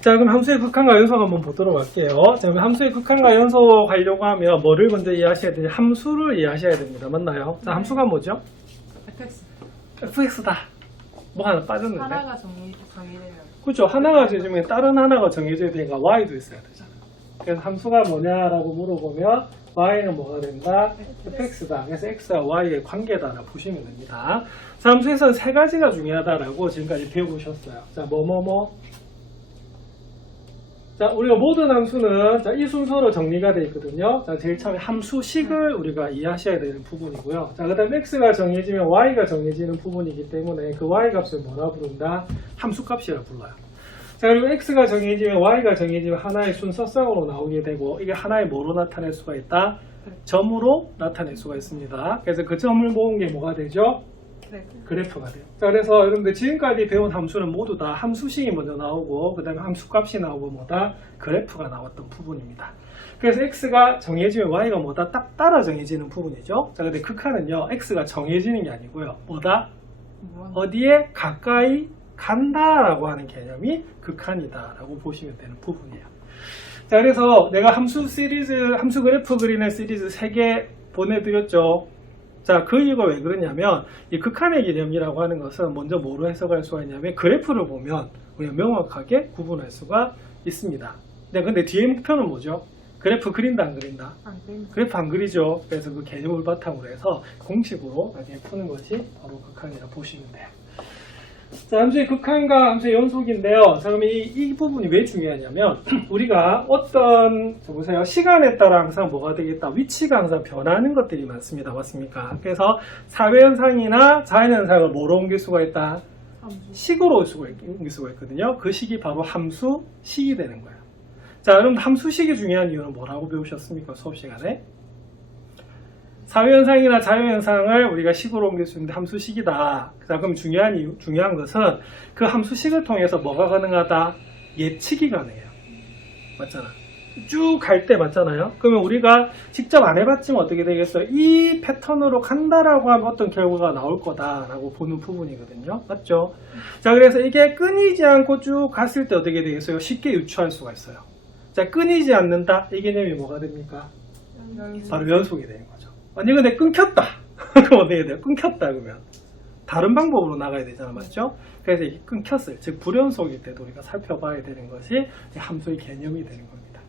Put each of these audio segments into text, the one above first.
자, 그럼 함수의 극한과 연속 한번 보도록 할게요. 자, 그럼 함수의 극한과 연속 하려고 하면 뭐를 먼저 이해하셔야 되냐? 함수를 이해하셔야 됩니다. 맞나요? 자, 함수가 뭐죠? fx fx다. 뭐 하나 빠졌는데? 하나가 정의되면 그렇죠. 하나가 정해지면 다른 하나가 정해져야 되니까 y도 있어야 되잖아. 그래서 함수가 뭐냐라고 물어보면 y는 뭐가 된다? fx다. 그래서 x와 y의 관계다라고 보시면 됩니다. 자, 함수에서는 세 가지가 중요하다라고 지금까지 배워보셨어요. 자, 자, 우리가 모든 함수는 자, 이 순서로 정리가 되어 있거든요. 자, 제일 처음에 함수식을 우리가 이해하셔야 되는 부분이고요. 자, 그 다음에 x가 정해지면 y가 정해지는 부분이기 때문에 그 y 값을 뭐라 부른다? 함수값이라 불러요. 자, 그리고 x가 정해지면 y가 정해지면 하나의 순서상으로 나오게 되고 이게 하나의 뭐로 나타낼 수가 있다? 점으로 나타낼 수가 있습니다. 그래서 그 점을 모은 게 뭐가 되죠? 그래프가 돼요. 자, 그래서 여러분들 지금까지 배운 함수는 모두 다 함수식이 먼저 나오고 그 다음에 함수값이 나오고 뭐다? 그래프가 나왔던 부분입니다. 그래서 x가 정해지면 y가 뭐다? 딱 따라 정해지는 부분이죠. 자, 근데 극한은요, x가 정해지는 게 아니고요. 뭐다? 어디에 가까이 간다라고 하는 개념이 극한이다라고 보시면 되는 부분이에요. 자, 그래서 내가 함수 그래프 그리는 시리즈 3개 보내드렸죠. 자, 그 이유가 왜 그러냐면 이 극한의 개념이라고 하는 것은 먼저 뭐로 해석할 수가 있냐면 그래프를 보면 우리가 명확하게 구분할 수가 있습니다. 네, 근데 뒤에 목표는 뭐죠? 그래프 그린다 안 그린다? 그래프 안 그리죠. 그래서 그 개념을 바탕으로 해서 공식으로 나중에 푸는 것이 바로 극한이라고 보시면 돼요. 자, 함수의 극한과 함수의 연속인데요. 자, 그럼 이 부분이 왜 중요하냐면 우리가 보세요. 시간에 따라 항상 뭐가 되겠다? 위치가 항상 변하는 것들이 많습니다. 맞습니까? 그래서 사회현상이나 자연현상을 뭐로 옮길 수가 있다? 식으로 옮길 수가 있거든요. 그 식이 바로 함수식이 되는 거예요. 자, 그럼 함수식이 중요한 이유는 뭐라고 배우셨습니까? 수업 시간에? 사회현상이나 자연현상을 우리가 식으로 옮길 수 있는데 함수식이다. 자, 그럼 중요한 것은 그 함수식을 통해서 뭐가 가능하다? 예측이 가능해요. 맞잖아. 쭉 갈 때 맞잖아요. 그러면 우리가 직접 안 해봤지만 어떻게 되겠어요? 이 패턴으로 간다라고 하면 어떤 결과가 나올 거다라고 보는 부분이거든요. 맞죠? 자, 그래서 이게 끊이지 않고 쭉 갔을 때 어떻게 되겠어요? 쉽게 유추할 수가 있어요. 자, 끊이지 않는다? 이 개념이 뭐가 됩니까? 바로 연속이 되는 거죠. 아니 근데 끊겼다. 그럼 어떻게 돼요? 끊겼다 그러면 다른 방법으로 나가야 되잖아. 맞죠? 그래서 이게 끊겼을 즉 불연속일 때도 우리가 살펴봐야 되는 것이 함수의 개념이 되는 겁니다.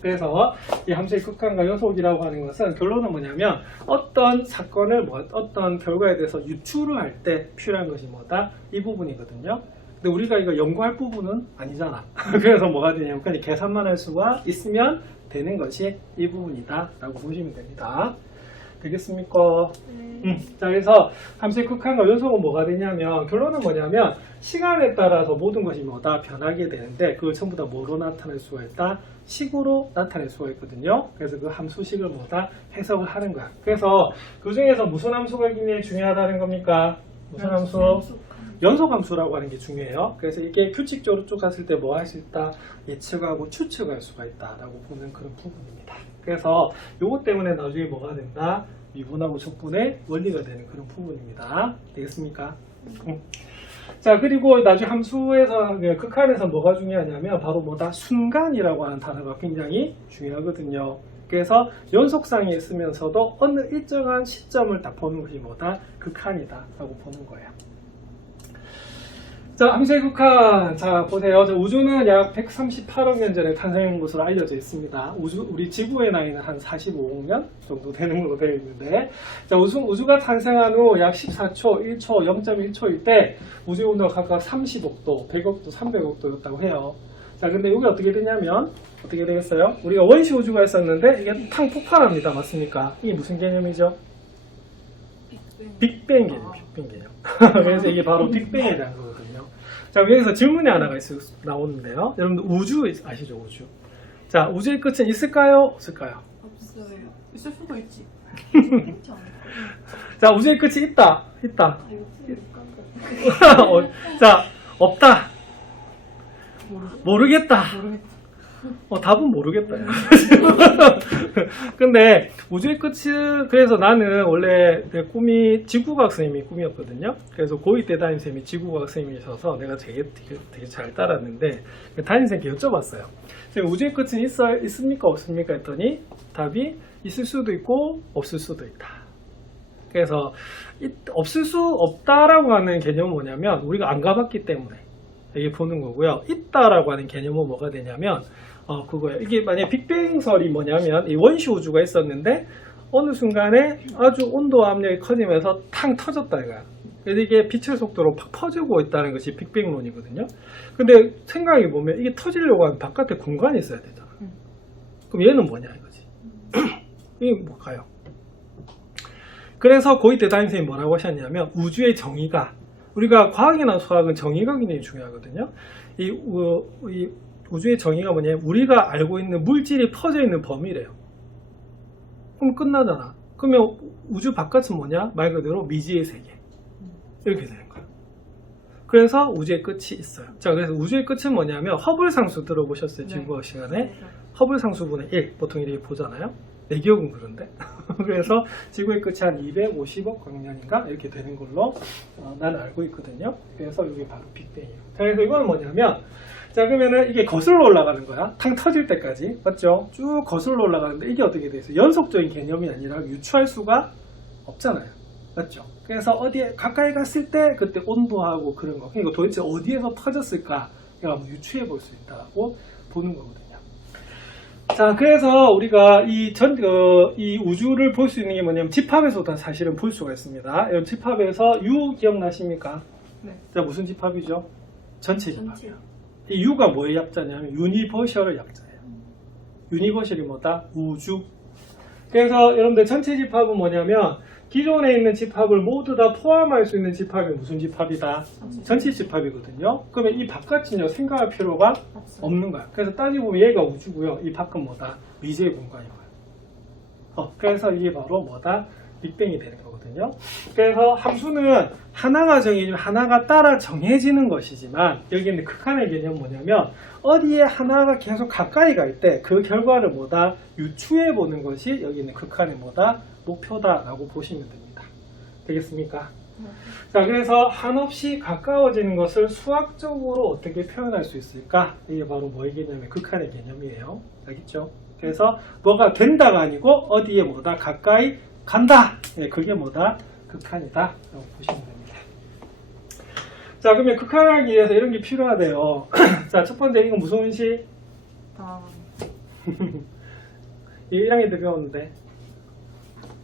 그래서 이 함수의 극한과 연속이라고 하는 것은 결론은 뭐냐면 어떤 사건을 어떤 결과에 대해서 유추를 할 때 필요한 것이 뭐다? 이 부분이거든요. 근데 우리가 이거 연구할 부분은 아니잖아. 그래서 뭐가 되냐면 그냥 계산만 할 수가 있으면 되는 것이 이 부분이다 라고 보시면 됩니다. 되겠습니까? 자, 그래서 함수의 극한과 연속은 뭐가 되냐면 결론은 뭐냐면 시간에 따라서 모든 것이 뭐다 변하게 되는데 그걸 전부 다 뭐로 나타낼 수가 있다? 식으로 나타낼 수가 있거든요. 그래서 그 함수식을 뭐다 해석을 하는 거야. 그래서 그 중에서 무슨 함수가 굉장히 중요하다는 겁니까? 무슨 함수? 연속함수라고 하는 게 중요해요. 그래서 이게 규칙적으로 쭉 갔을 때 뭐 할 수 있다? 예측하고 추측할 수가 있다라고 보는 그런 부분입니다. 그래서 요것 때문에 나중에 뭐가 된다? 미분하고 적분의 원리가 되는 그런 부분입니다. 되겠습니까? 자, 그리고 나중에 함수에서 극한에서 뭐가 중요하냐면 바로 뭐다? 순간이라고 하는 단어가 굉장히 중요하거든요. 그래서 연속상이 있으면서도 어느 일정한 시점을 딱 보는 것이 뭐다? 극한이다 라고 보는 거예요. 자, 함수의 극한. 자, 보세요. 우주는 약 138억 년 전에 탄생한 것으로 알려져 있습니다. 우리 지구의 나이는 한 45억 년 정도 되는 걸로 되어 있는데, 자, 우주가 탄생한 후 약 14초, 1초, 0.1초일 때 우주의 온도가 각각 30억도, 100억도, 300억도였다고 해요. 자, 근데 이게 어떻게 되냐면, 어떻게 되겠어요? 우리가 원시 우주가 있었는데, 이게 탕 폭발합니다. 맞습니까? 이게 무슨 개념이죠? 빅뱅 개념, 빅뱅 개념. 그래서 이게 바로 빅뱅에 대한 거거든요. 자, 여기서 질문이 하나가 나오는데요. 여러분들 우주 아시죠? 우주. 자, 우주의 끝은 있을까요? 없을까요? 없어요. 있을 수도 있지. 자, 우주의 끝이 있다. 자, 없다. 모르겠다. 답은 모르겠다. 근데 우주의 끝은, 그래서 나는 원래 내 꿈이 지구과학 선생님이 꿈이었거든요. 그래서 고2 때 담임선생님이 지구과학 선생님이셔서 내가 되게 잘 따랐는데, 담임선생님께 여쭤봤어요. 선생님, 우주의 끝은 있습니까? 없습니까? 했더니 답이 있을 수도 있고 없을 수도 있다. 그래서 없을 수 없다라고 하는 개념은 뭐냐면 우리가 안 가봤기 때문에 이게 보는 거고요. 있다라고 하는 개념은 뭐가 되냐면 그거예요. 이게 만약에 빅뱅설이 뭐냐면 이 원시 우주가 있었는데 어느 순간에 아주 온도와 압력이 커지면서 탕 터졌다 이거야. 그래서 이게 빛의 속도로 팍 퍼지고 있다는 것이 빅뱅론이거든요. 근데 생각해 보면 이게 터지려고 하면 바깥에 공간이 있어야 되잖아. 그럼 얘는 뭐냐 이거지. 이게 뭘까요? 그래서 고2 때 담임선생님이 뭐라고 하셨냐면 우주의 정의가, 우리가 과학이나 수학은 정의가 굉장히 중요하거든요. 이 우주의 정의가 뭐냐면 우리가 알고 있는 물질이 퍼져 있는 범위래요. 그럼 끝나잖아. 그러면 우주 바깥은 뭐냐? 말 그대로 미지의 세계. 이렇게 되는 거야. 그래서 우주의 끝이 있어요. 자, 그래서 우주의 끝은 뭐냐면 허블 상수 들어보셨어요? 지구과학 시간에. 허블 상수분의 1 보통 이렇게 보잖아요. 내 기억은 그런데. 그래서 지구의 끝이 한 250억 광년인가 이렇게 되는 걸로 나는 알고 있거든요. 그래서 이게 바로 빅뱅이에요. 그래서 이건 뭐냐면, 자, 그러면은 이게 거슬러 올라가는 거야. 탕 터질 때까지. 맞죠? 쭉 거슬러 올라가는데 이게 어떻게 돼 있어요? 연속적인 개념이 아니라 유추할 수가 없잖아요. 맞죠? 그래서 어디에 가까이 갔을 때 그때 온도하고 그런 거. 그러니까 도대체 어디에서 터졌을까? 이거 한번 유추해 볼 수 있다고 보는 거거든요. 자, 그래서 우리가 이 우주를 볼 수 있는 게 뭐냐면 집합에서도 사실은 볼 수가 있습니다. 여러분 집합에서 U 기억나십니까? 네. 자, 무슨 집합이죠? 전체 집합이요. 이 U가 뭐의 약자냐면 유니버셜의 약자예요. 유니버셜이 뭐다? 우주. 그래서 여러분들 전체 집합은 뭐냐면 기존에 있는 집합을 모두 다 포함할 수 있는 집합이 무슨 집합이다? 전체 집합이거든요. 그러면 이 바깥은요 생각할 필요가 없는 거야. 그래서 따지고 보면 얘가 우주고요. 이 밖은 뭐다? 미지의 공간인 거야. 그래서 이게 바로 뭐다? 빅뱅이 되는 거거든요. 그래서 함수는 하나가 정해지면 하나가 따라 정해지는 것이지만 여기는 극한의 개념은 뭐냐면 어디에 하나가 계속 가까이 갈 때 그 결과를 뭐다? 유추해 보는 것이 여기 있는 극한의 뭐다? 목표다라고 보시면 됩니다. 되겠습니까? 자, 그래서 한없이 가까워지는 것을 수학적으로 어떻게 표현할 수 있을까? 이게 바로 뭐의 개념이에요? 극한의 개념이에요. 알겠죠? 그래서 뭐가 된다가 아니고 어디에 뭐다? 가까이 간다. 네, 그게 뭐다? 극한이다. 라고 보시면 됩니다. 자, 그러면 극한하기 위해서 이런 게 필요하대요. 자, 첫 번째 이건 무슨 운식? 1학년 때 배웠는데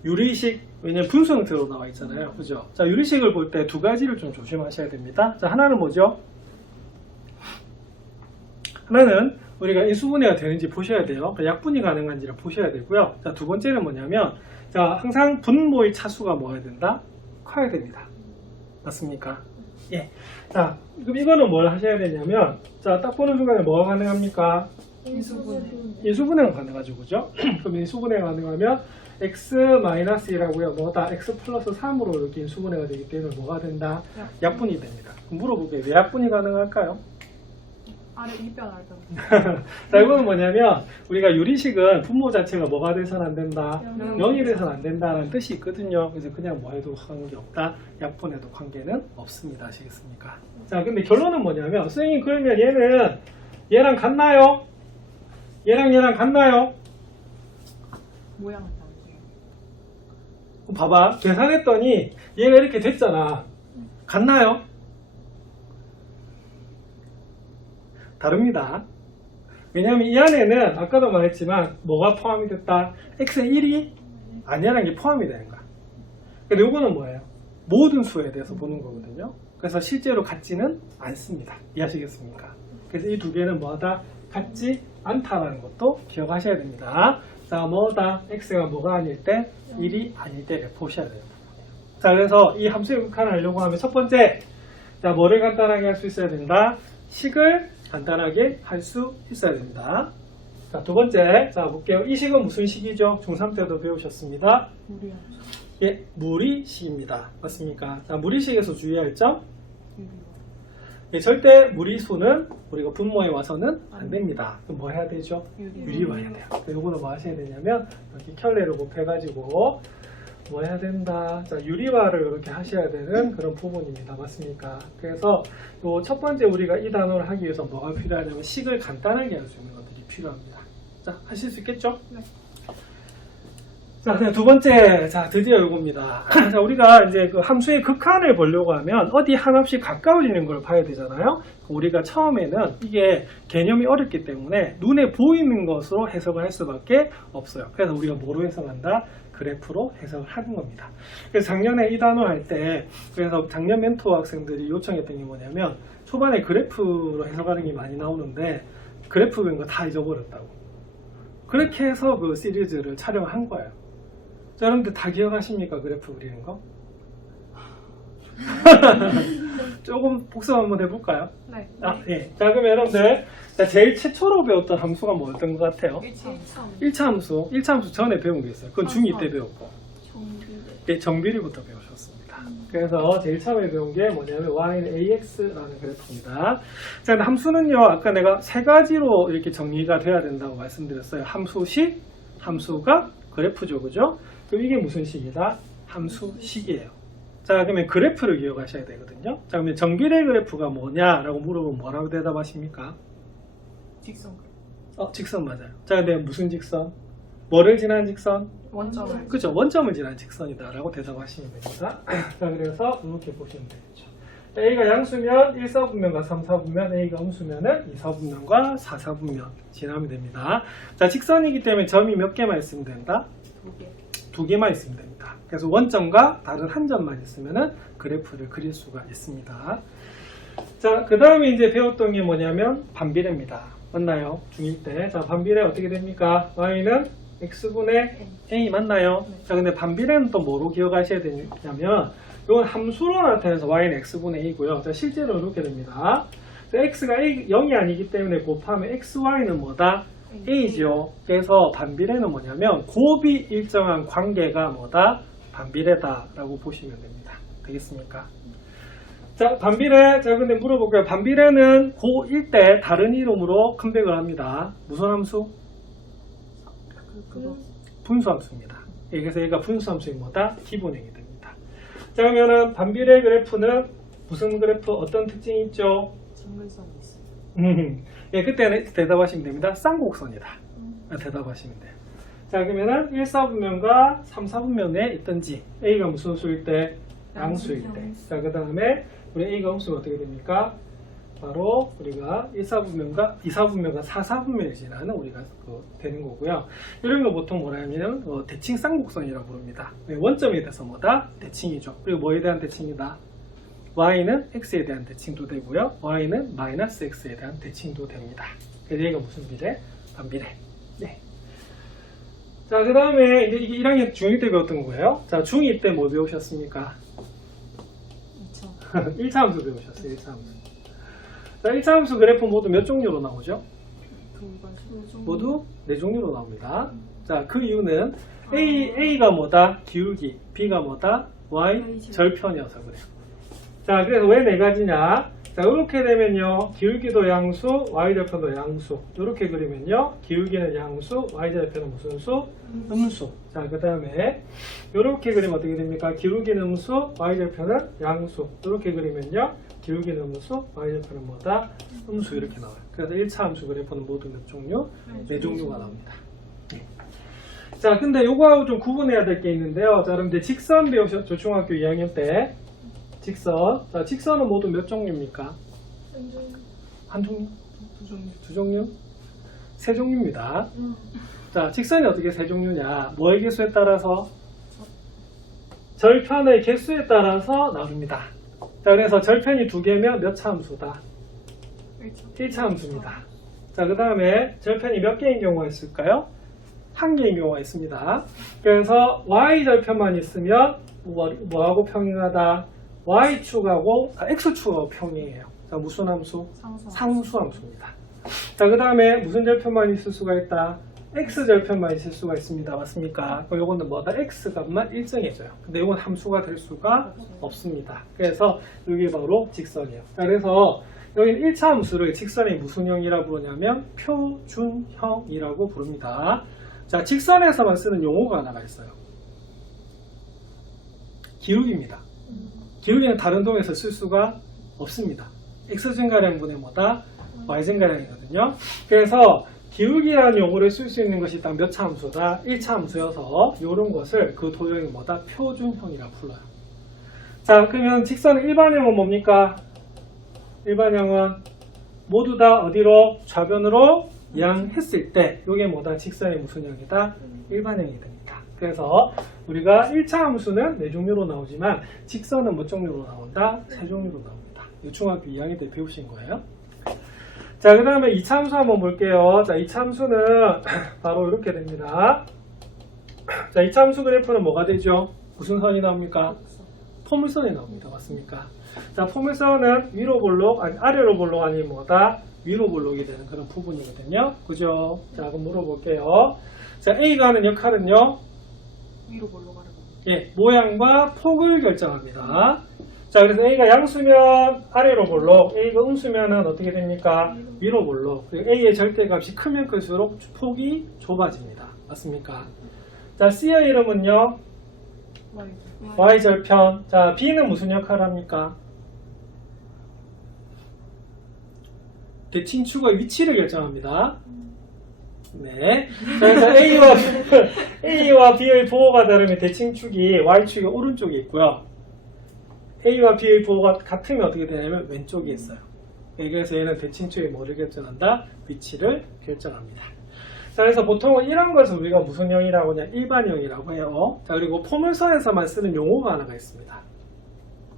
유리식, 왜냐면 분수 형태로 나와 있잖아요. 그죠? 자, 유리식을 볼 때 두 가지를 좀 조심하셔야 됩니다. 자, 하나는 뭐죠? 하나는 우리가 인수분해가 되는지 보셔야 돼요. 약분이 가능한지를 보셔야 되고요. 자, 두 번째는 뭐냐면, 자, 항상 분모의 차수가 뭐야 된다? 커야 됩니다. 맞습니까? 예. 자, 그럼 이거는 뭘 하셔야 되냐면, 자, 딱 보는 순간에 뭐가 가능합니까? 인수분해가 가능하죠. 그죠? 그럼 인수분해가 가능하면, x-1이라고요. 뭐다? x 플러스 3으로 이렇게 인수분해가 되기 때문에 뭐가 된다? 약분이 됩니다. 그럼 물어볼게요. 왜 약분이 가능할까요? 아래 이변 알죠? 자, 이거는 뭐냐면 우리가 유리식은 분모 자체가 뭐가 돼서는 안 된다? 0이 돼서는 안 된다는 뜻이 있거든요. 그래서 그냥 뭐 해도 관계없다, 약분해도 관계는 없습니다. 아시겠습니까? 자, 근데 결론은 뭐냐면 선생님 그러면 얘는 얘랑 같나요? 얘랑 같나요? 모양은 다르죠. 봐봐, 계산했더니 얘가 이렇게 됐잖아. 같나요? 다릅니다. 왜냐하면 이 안에는 아까도 말했지만 뭐가 포함이 됐다? x의 1이 아니라는 게 포함이 되는 거야. 근데 이거는 뭐예요? 모든 수에 대해서 보는 거거든요. 그래서 실제로 같지는 않습니다. 이해하시겠습니까? 그래서 이 두 개는 뭐다? 같지 않다라는 것도 기억하셔야 됩니다. 자, 뭐다? x가 뭐가 아닐 때? 1이 아닐 때를 보셔야 돼요. 자, 그래서 이 함수의 극한을 하려고 하면 첫 번째, 자, 뭐를 간단하게 할 수 있어야 된다? 식을 간단하게 할 수 있어야 됩니다. 자, 두 번째, 자, 볼게요. 이 식은 무슨 식이죠? 중3 때도 배우셨습니다. 무리야. 예, 무리식입니다. 맞습니까? 자, 무리식에서 주의할 점? 절대 무리수는 우리가 분모에 와서는 안 됩니다. 그럼 뭐 해야 되죠? 유리화해야 돼요. 요거는 뭐 하셔야 되냐면 이렇게 켤레를 곱해가지고 뭐 해야 된다. 자, 유리화를 이렇게 하셔야 되는 그런 부분입니다. 맞습니까? 그래서 요 첫 번째 우리가 이 단어를 하기 위해서 뭐가 필요하냐면 식을 간단하게 할 수 있는 것들이 필요합니다. 자, 하실 수 있겠죠? 네. 자, 그냥 두 번째, 자, 드디어 요겁니다. 자, 우리가 이제 그 함수의 극한을 보려고 하면 어디 한없이 가까워지는 걸 봐야 되잖아요. 우리가 처음에는 이게 개념이 어렵기 때문에 눈에 보이는 것으로 해석을 할 수밖에 없어요. 그래서 우리가 뭐로 해석한다? 그래프로 해석을 하는 겁니다. 그래서 작년에 이 단어 할 때, 그래서 작년 멘토 학생들이 요청했던 게 뭐냐면, 초반에 그래프로 해석하는 게 많이 나오는데, 그래프 그린 거 다 잊어버렸다고. 그렇게 해서 그 시리즈를 촬영한 거예요. 자, 여러분들 다 기억하십니까? 그래프 그리는 거? 조금 복습 한번 해볼까요? 네. 아, 예. 자, 그러면 여러분들, 자, 제일 최초로 배웠던 함수가 뭐였던 것 같아요? 1차 함수. 1차 함수 전에 배운 게 있어요. 그건 중2 때 배웠고. 예, 정비례부터 배우셨습니다. 그래서 제일 처음에 배운 게 뭐냐면 y는 ax라는 그래프입니다. 자, 근데 함수는요, 아까 내가 세 가지로 이렇게 정리가 돼야 된다고 말씀드렸어요. 함수식, 함수가 그래프죠, 그죠? 그럼 이게 무슨 식이다? 함수식이에요. 자, 그러면 그래프를 기억하셔야 되거든요. 자, 그러면 정비례 그래프가 뭐냐라고 물어보면 뭐라고 대답하십니까? 직선. 직선 맞아요. 자, 근데 무슨 직선? 뭐를 지난 직선? 원점을. 그죠? 원점을 지난 직선이다라고 대답하시면 됩니다. 자, 그래서 이렇게 보시면 되겠죠. A가 양수면 1사분면과 3사분면, A가 음수면은 2사분면과 4사분면 지나면 됩니다. 자, 직선이기 때문에 점이 몇 개만 있으면 된다? 2개. 2개만 있으면 됩니다. 그래서 원점과 다른 한 점만 있으면은 그래프를 그릴 수가 있습니다. 자, 그 다음에 이제 배웠던 게 뭐냐면 반비례입니다. 맞나요? 중1 때. 자, 반비례 어떻게 됩니까? y는 x분의 a 맞나요? 네. 자, 근데 반비례는 또 뭐로 기억하셔야 되냐면 이건 함수로 나타내서 y는 x분의 a고요. 자, 실제로 이렇게 됩니다. 자, x가 0이 아니기 때문에 곱하면 xy는 뭐다? a죠. 그래서 반비례는 뭐냐면 곱이 일정한 관계가 뭐다? 반비례다라고 보시면 됩니다. 되겠습니까? 자, 반비례. 자, 근데 물어볼게요. 반비례는 고1 때 다른 이름으로 컴백을 합니다. 무슨 함수? 그거. 분수함수입니다. 그래서 얘가 분수함수인 뭐다? 기본행이 됩니다. 자, 그러면은 반비례 그래프는 무슨 그래프, 어떤 특징이 있죠? 정글선이 있어요. 예, 그때는 대답하시면 됩니다. 쌍곡선이다. 대답하시면 돼요. 자, 그러면은 1사분면과 3사분면에 있든지 A가 무슨 수일 때? 양수일 때. 자, 그 다음에 우리 A가 음수가 어떻게 됩니까? 바로 우리가 1사분면과 2사분면과 4사분면이 지나는 우리가 되는 거고요. 이런 거 보통 뭐라 하면 대칭 쌍곡선이라고 부릅니다. 원점에 대해서 뭐다? 대칭이죠. 그리고 뭐에 대한 대칭이다? y는 x에 대한 대칭도 되고요. y는 마이너스 x에 대한 대칭도 됩니다. 그래서 얘가 무슨 비례? 반비례. 네. 자, 그 다음에 이제 이게 1학년 중2 때 배웠던 거예요. 자, 중2 때 뭐 배우셨습니까? 1차 함수 배우셨어요. 1차 함수. 자, 1차 함수 그래프 모두 몇 종류로 나오죠? 모두 4종류로 나옵니다. 자, 그 이유는 A가 뭐다? 기울기, B가 뭐다? Y 절편이어서 그래요. 자, 그래서 왜 4가지냐? 자, 이렇게 되면요, 기울기도 양수, y절편도 양수. 이렇게 그리면요, 기울기는 양수, y절편은 무슨 수? 음수. 자, 그 다음에 이렇게 그리면 어떻게 됩니까? 기울기는 음수, y절편은 양수. 이렇게 그리면요, 기울기는 음수, y절편은 뭐다? 음수. 이렇게 나와요. 그래서 1차 함수 그래프는 모두 몇 종류? 4종류가 나옵니다. 자, 근데 요거하고 좀 구분해야 될 게 있는데요. 자, 여러분들 직선 배우셨죠? 중학교 2학년 때. 직선. 자, 직선은 모두 몇 종류입니까? 한 종류? 두 종류? 세 종류입니다. 자, 직선이 어떻게 세 종류냐? 뭐의 개수에 따라서? 절편의 개수에 따라서 나눕니다. 자, 그래서 절편이 2개면 몇 차 함수다? 1차 함수입니다. 자, 그 다음에 절편이 몇 개인 경우가 있을까요? 1개인 경우가 있습니다. 그래서 y절편만 있으면 뭐하고 평행하다? y축하고 x축하고 평행해요. 자, 무슨 함수? 상수함수입니다. 자, 그 다음에 무슨 절편만 있을 수가 있다? x절편만 있을 수가 있습니다. 맞습니까? 그럼 요거는 뭐다? x 값만 일정해져요. 근데 요건 함수가 될 수가 없습니다. 그래서 이게 바로 직선이에요. 자, 그래서 여기 1차 함수를 직선의 무슨 형이라고 부르냐면 표준형이라고 부릅니다. 자, 직선에서만 쓰는 용어가 하나가 있어요. 기울기입니다. 기울기는 다른 동에서 쓸 수가 없습니다. x증가량분의 뭐다? y증가량이거든요. 그래서 기울기라는 용어를 쓸 수 있는 것이 딱 몇 차 함수다? 1차 함수여서 이런 것을 그 도형이 뭐다? 표준형이라고 불러요. 자, 그러면 직선의 일반형은 뭡니까? 일반형은 모두 다 어디로? 좌변으로 이항했을 때 이게 뭐다? 직선의 무슨 형이다? 일반형이 됩니다. 그래서 우리가 1차 함수는 4종류로 나오지만 직선은 몇 종류로 나온다? 3종류로 나옵니다. 이 중학교 2학년 때 배우신 거예요. 자, 그 다음에 2차 함수 한번 볼게요. 자, 2차 함수는 바로 이렇게 됩니다. 자, 2차 함수 그래프는 뭐가 되죠? 무슨 선이 나옵니까? 포물선이 나옵니다. 맞습니까? 자, 포물선은 위로 볼록, 아니, 아래로 볼록, 아니, 뭐다? 위로 볼록이 되는 그런 부분이거든요. 그죠? 자, 그럼 물어볼게요. 자, A가 하는 역할은요? 위로 올라가는 거. 예, 모양과 폭을 결정합니다. 자, 그래서 A가 양수면 아래로 볼록, A가 음수면은 어떻게 됩니까? 위로 볼록. 그리고 A의 절대값이 크면 클수록 폭이 좁아집니다. 맞습니까? 자, C의 이름은요? Y절편. 자, B는 무슨 역할을 합니까? 대칭축의 위치를 결정합니다. 네. 그래서 A와 B의 부호가 다르면 대칭축이 Y축의 오른쪽에 있고요. A와 B의 부호가 같으면 어떻게 되냐면 왼쪽에 있어요. 그래서 얘는 대칭축의 뭐를 결정한다? 위치를 결정합니다. 자, 그래서 보통은 이런 것을 우리가 무슨 형이라고 하냐? 일반형이라고 해요. 자, 그리고 포물선에서만 쓰는 용어가 하나가 있습니다.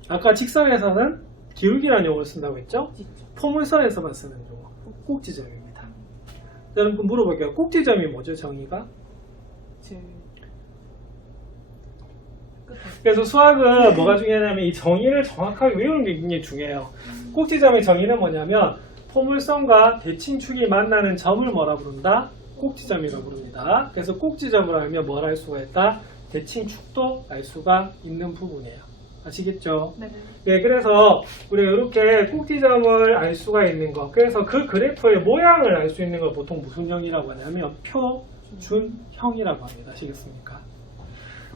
아까 직선에서는 기울기라는 용어를 쓴다고 했죠? 포물선에서만 쓰는 용어. 꼭지점입니다. 여러분 물어볼게요. 꼭지점이 뭐죠? 정의가? 제일 끝에. 그래서 수학은 뭐가 중요하냐면 이 정의를 정확하게 외우는 게 굉장히 중요해요. 꼭지점의 정의는 뭐냐면 포물선과 대칭축이 만나는 점을 뭐라 부른다? 꼭지점이라고 부릅니다. 그래서 꼭지점을 알면 뭘 알 수가 있다? 대칭축도 알 수가 있는 부분이에요. 아시겠죠? 네. 네, 그래서 우리가 이렇게 꼭지점을 알 수가 있는 거, 그래서 그 그래프의 모양을 알 수 있는 걸 보통 무슨 형이라고 하냐면 표준형이라고 합니다. 아시겠습니까?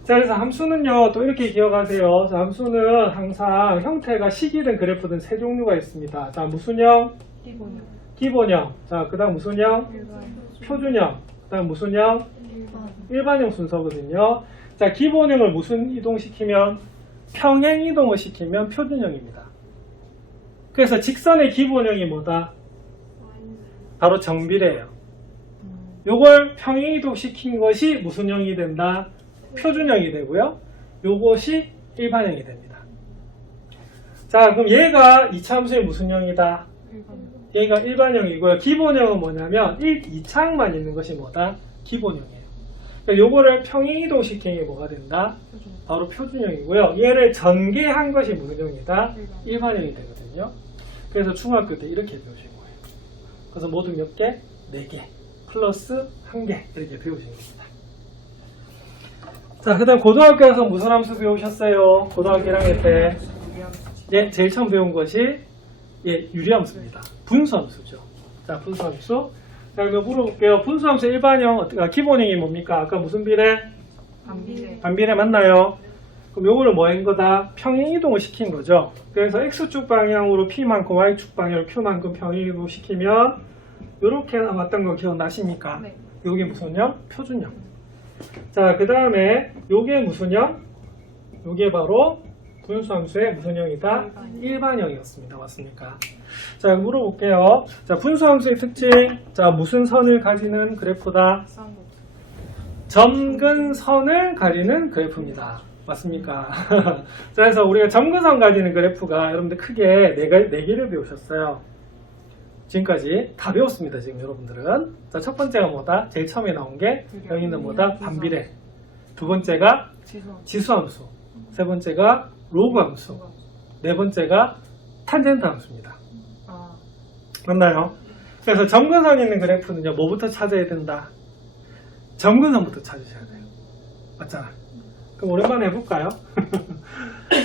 자, 그래서 함수는요, 또 이렇게 기억하세요. 자, 함수는 항상 형태가 식이든 그래프든 세 종류가 있습니다. 자, 무슨 형? 기본형. 기본형. 자, 그 다음 무슨 형? 일반. 표준형. 그 다음 무슨 형? 일반. 일반형 순서거든요. 자, 기본형을 무슨 이동시키면? 평행 이동을 시키면 표준형입니다. 그래서 직선의 기본형이 뭐다? 바로 정비례예요. 요걸 평행 이동시킨 것이 무슨 형이 된다? 표준형이 되고요. 요것이 일반형이 됩니다. 자, 그럼 얘가 2차 함수의 무슨 형이다? 일반. 얘가 일반형이고요. 기본형은 뭐냐면 2차항만 있는 것이 뭐다? 기본형이에요. 그러니까 요거를 평행 이동시킨 게 뭐가 된다? 표준. 바로 표준형이고요. 얘를 전개한 것이 무슨 형이다? 일반. 일반형이 되거든요. 그래서 중학교 때 이렇게 배우신 거예요. 그래서 모두 몇 개? 4개. 플러스 1개. 이렇게 배우신 겁니다. 자, 그 다음 고등학교에서 무슨 함수 배우셨어요? 고등학교 1학년 때. 예, 제일 처음 배운 것이 유리함수입니다. 분수함수죠. 자, 분수함수. 자, 그럼 물어볼게요. 분수함수 일반형, 기본형이 뭡니까? 아까 무슨 비례? 반비례. 반비례 맞나요? 그럼 요거를 뭐 한 거다? 평행 이동을 시킨 거죠. 그래서 X축 방향으로 P만큼 Y축 방향으로 Q만큼 평행 이동 시키면 요렇게 나왔던 거 기억나십니까? 네. 요게 무슨 형? 표준형. 자, 그 다음에 요게 무슨 형? 요게 바로 분수함수의 무슨 형이다? 일반형이었습니다. 맞습니까? 자, 물어볼게요. 자, 분수함수의 특징. 자, 무슨 선을 가지는 그래프다? 쌍곡. 점근선을 가리는 그래프입니다. 맞습니까? 자, 그래서 우리가 점근선 가리는 그래프가 여러분들 크게 4개를 배우셨어요. 지금까지 다 배웠습니다. 지금 여러분들은. 자, 첫 번째가 뭐다? 제일 처음에 나온 게 여기는 뭐다? 반비례. 두 번째가 지수함수. 지수함수. 세 번째가 로그함수. 네 번째가 탄젠트 함수입니다. 아, 맞나요? 그래서 점근선 있는 그래프는요, 뭐부터 찾아야 된다? 점근선부터 찾으셔야 돼요. 맞잖아. 그럼 오랜만에 해볼까요?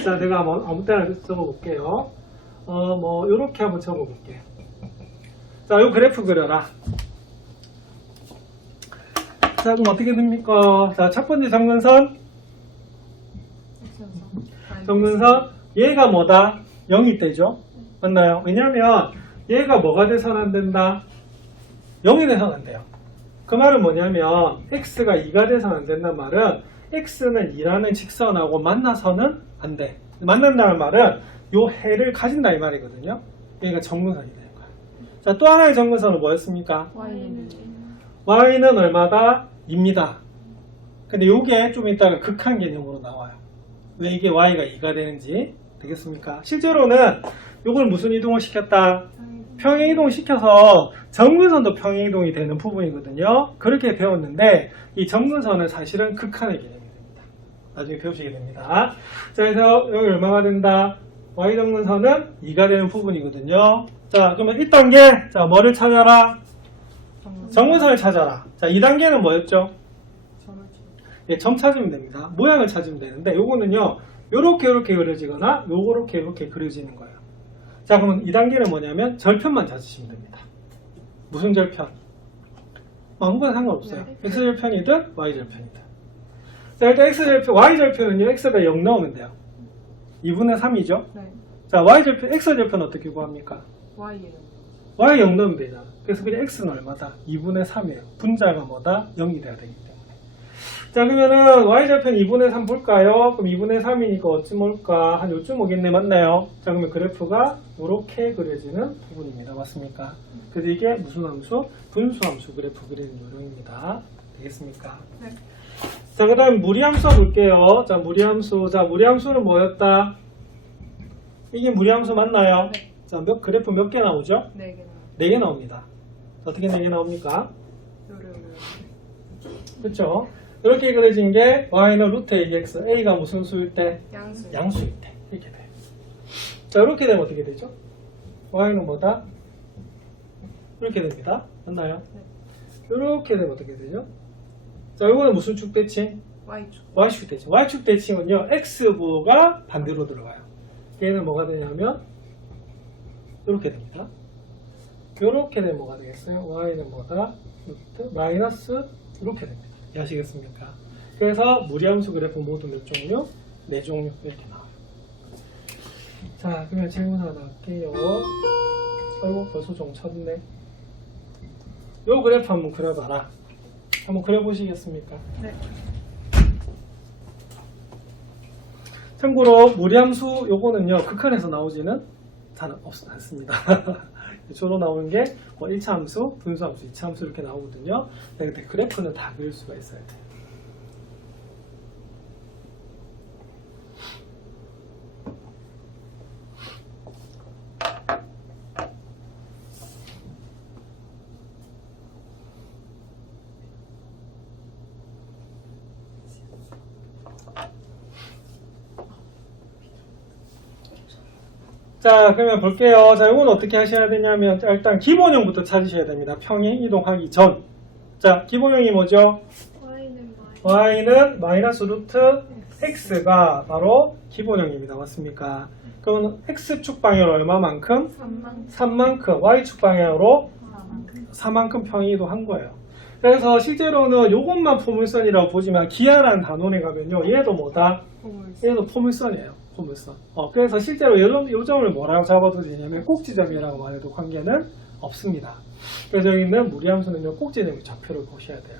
자, 내가 아무 때나 적어볼게요. 뭐 요렇게 한번 적어볼게요. 자, 요 그래프 그려라. 자, 그럼 어떻게 됩니까? 자, 첫 번째 점근선, 점근선, 얘가 뭐다? 0이 되죠? 맞나요? 왜냐면 얘가 뭐가 돼서는 안 된다? 0이 돼서는 안 돼요. 그 말은 뭐냐면 x가 2가 돼서는 안 된다는 말은 x는 2라는 직선하고 만나서는 안 돼. 만난다는 말은 요 해를 가진다 이 말이거든요. 얘가 점근선이 되는 거야. 자, 또 하나의 점근선은 뭐였습니까? y는 얼마다? 2입니다. 근데 요게 좀 이따가 극한 개념으로 나와요. 왜 이게 y가 2가 되는지 되겠습니까? 실제로는 요걸 무슨 이동을 시켰다? 평행 이동을 시켜서 점근선도 평행 이동이 되는 부분이거든요. 그렇게 배웠는데 이 점근선은 사실은 극한의 개념이 됩니다. 나중에 배우시게 됩니다. 자, 그래서 여기 얼마가 된다? y 점근선은 2가 되는 부분이거든요. 자, 그러면 1단계, 자, 뭐를 찾아라? 점근선을 찾아라. 자, 2단계는 뭐였죠? 예, 점 찾으면 됩니다. 모양을 찾으면 되는데 요거는요, 요렇게 그려지거나 요렇게 그려지는 거예요. 자, 그러면 2단계는 뭐냐면 절편만 찾으시면 됩니다. 무슨 절편? 아무거나 상관없어요. x절편이든 y절편이든. 자, 일단 x절편, y절편은요, x가 0 넣으면 돼요. 2분의 3이죠? 네. 자, y절편, x절편 어떻게 구합니까? Y예요. y 0 넣으면 되잖아. 그래서 그냥 x는 얼마다? 2분의 3이에요. 분자가 뭐다? 0이 돼야 되기 때문에. 자, 그러면은 y절편 2분의 3 볼까요? 그럼 2분의 3이니까 어찌 뭘까? 한 요쯤 오겠네. 맞나요? 자, 그러면 그래프가 이렇게 그려지는 부분입니다. 맞습니까? 그래서 이게 무슨 함수? 분수함수 그래프 그리는 요령입니다. 되겠습니까? 네. 자, 그 다음 무리함수 볼게요. 자, 무리함수. 자, 무리함수는 뭐였다? 이게 무리함수 맞나요? 네. 자, 그래프 몇 개 나오죠? 4개 4개 나옵니다. 어떻게 4개 나옵니까? 요래. 그렇죠? 이렇게 그려진 게 y는 루트 ax, a가 무슨 수일 때? 양수. 양수일 때. 이렇게 돼요. 자, 이렇게 되면 어떻게 되죠? y는 뭐다? 이렇게 됩니다. 맞나요? 네. 이렇게 되면 어떻게 되죠? 자, 이거는 무슨 축 대칭? Y축. y축 대칭. y축 대칭은요, x부가 반대로 들어가요. 얘는 뭐가 되냐면 이렇게 됩니다. 이렇게 되면 뭐가 되겠어요? y는 뭐다? 루트 마이너스 이렇게 됩니다. 이해하시겠습니까? 그래서 무리함수 그래프 모두 몇 종류? 4종류 이렇게 나와요. 자, 그러면 질문 하나 할게요. 아이고, 벌써 종 쳤네. 요 그래프 한번 그려봐라. 한번 그려보시겠습니까? 네. 참고로 무리함수 요거는요, 극한에서 나오지는 잘 않습니다. 주로 나오는 게 뭐 1차 함수, 분수 함수, 2차 함수 이렇게 나오거든요. 근데 그래프는 다 그릴 수가 있어야 돼요. 자, 그러면 볼게요. 자, 이건 어떻게 하셔야 되냐면, 일단 기본형부터 찾으셔야 됩니다. 평행 이동하기 전. 자, 기본형이 뭐죠? y는 마이너스 루트 x가 바로 기본형입니다. 맞습니까? 그러면 x축 방향으로 얼마만큼? 3만큼. y축 방향으로 4만큼 평행 이동한 거예요. 그래서 실제로는 이것만 포물선이라고 보지만 기하라는 단원에 가면요. 얘도 뭐다? 얘도 포물선이에요. 포물선. 그래서 실제로 이 점을 뭐라고 잡아도 되냐면 꼭지점이라고 말해도 관계는 없습니다. 그래서 여기 있는 무리함수는요, 꼭지점의 좌표를 보셔야 돼요.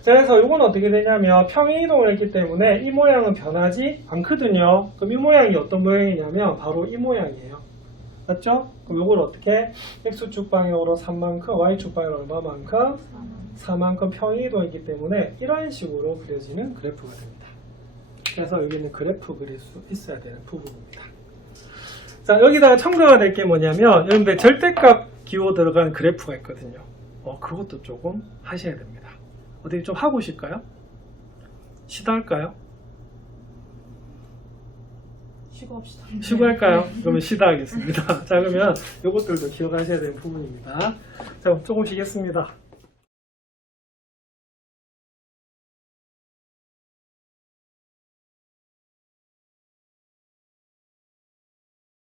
자, 그래서 이건 어떻게 되냐면 평행 이동을 했기 때문에 이 모양은 변하지 않거든요. 그럼 이 모양이 어떤 모양이냐면 바로 이 모양이에요. 맞죠? 그럼 이걸 어떻게? x축 방향으로 3만큼, y축 방향으로 얼마만큼? 4만큼 평행 이동했기 때문에 이런 식으로 그려지는 그래프가 됩니다. 그래서 여기는 그래프 그릴 수 있어야 되는 부분입니다. 자, 여기다가 첨가가 될 게 뭐냐면 여러분들 절대값 기호 들어간 그래프가 있거든요. 그것도 조금 하셔야 됩니다. 어떻게 좀 하고 오실까요? 시도할까요? 시도합시다. 시도할까요? 그러면 시도하겠습니다. 자, 그러면 이것들도 기억하셔야 되는 부분입니다. 자, 조금 쉬겠습니다.